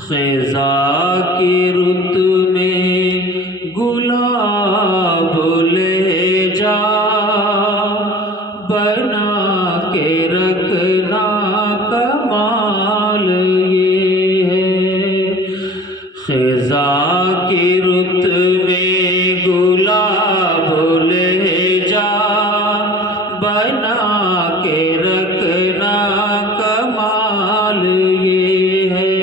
خزاں کی رت میں گلاب لے جا، بنا کے رکھنا کمال یہ ہے۔ خزاں کی رت میں گلاب لے جا، بنا کے رکھنا کمال یہ ہے۔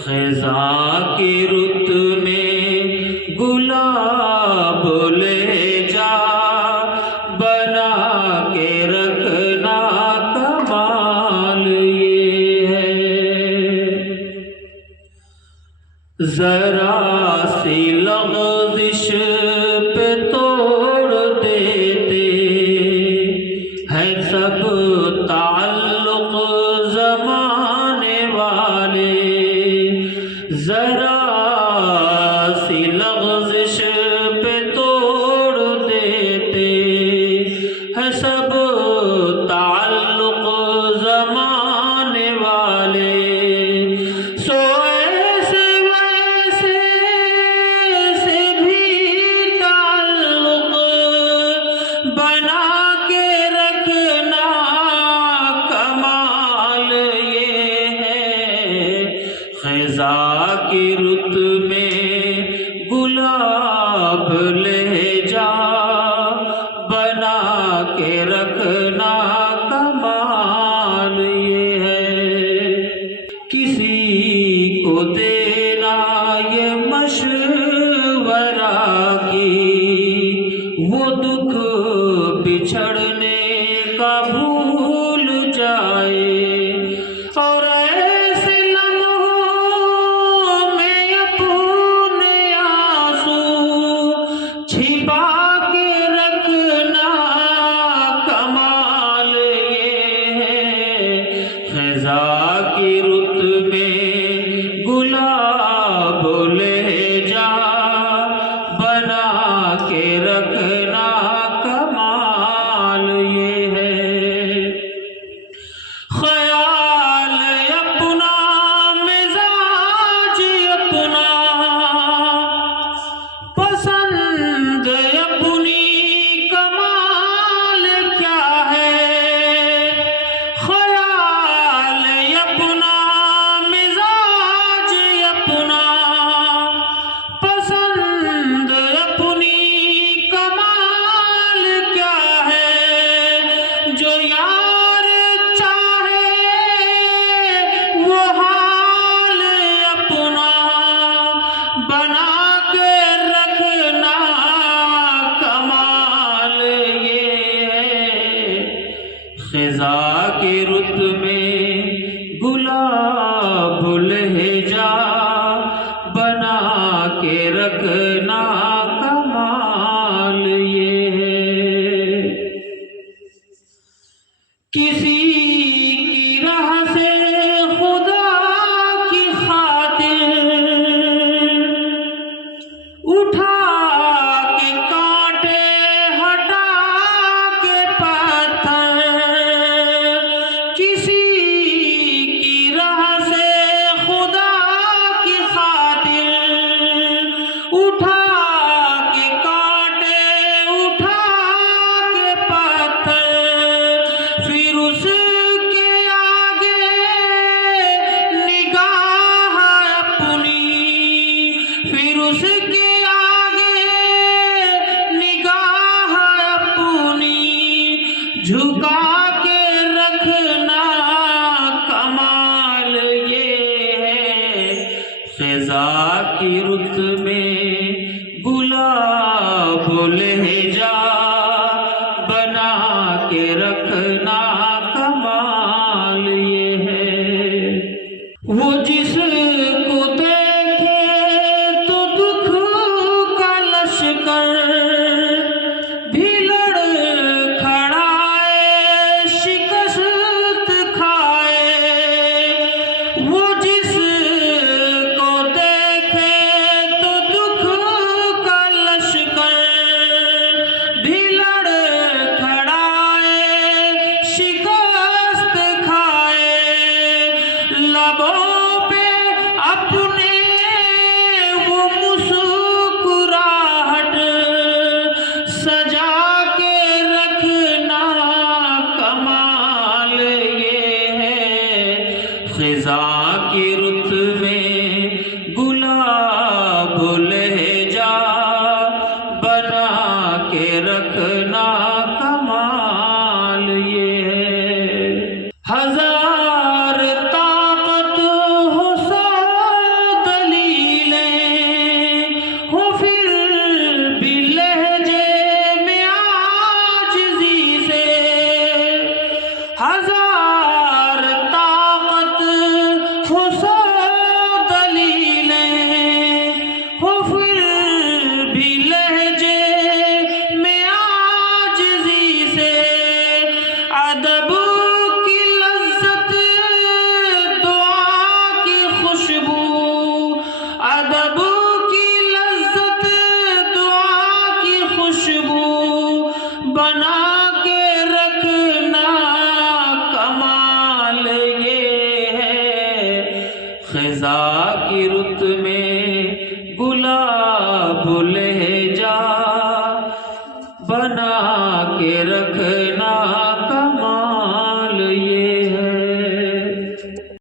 خزاں کی رت میں گلاب لے جا، بنا کے رکھنا کمال یہ ہے۔ ذرا سی لغزش پہ توڑ دیتے ہیں سب تعلق زمانے والے، ذرا سی لغزش پہ توڑ دیتے ہیں سب تعلق زمانے والے۔ سو ایسے ویسے سے بھی تعلق بنا کے رکھنا کمال یہ ہے۔ خزاں کی رت میں گلاب لے جا، بنا کے رکھنا کمال یہ ہے۔ کسی کو دینا یہ مشورہ کہ وہ دکھ بچھڑنے کا بھول جائے، اور ایسے چھپا کے رکھنا کمال یہ ہے۔ خزاں کی رت میں گلاب لے جا، بنا کے رکھنا کمال رکھنا کمال یہ ہے۔ ہزار طاقت ہو سو دلیلیں ہو پھر بھی لہجے میں عاجزی سے، ہزار طاقت ہو سو دلیلیں ہو پھر بھی لہجے میں عاجزی سے، ادب کی لذت دعا کی خوشبو، ادب کی لذت دعا کی خوشبو بنا کے رکھنا کمال یہ ہے۔ خزاں کی رت میں گلاب لہجہ بنا کے رکھنا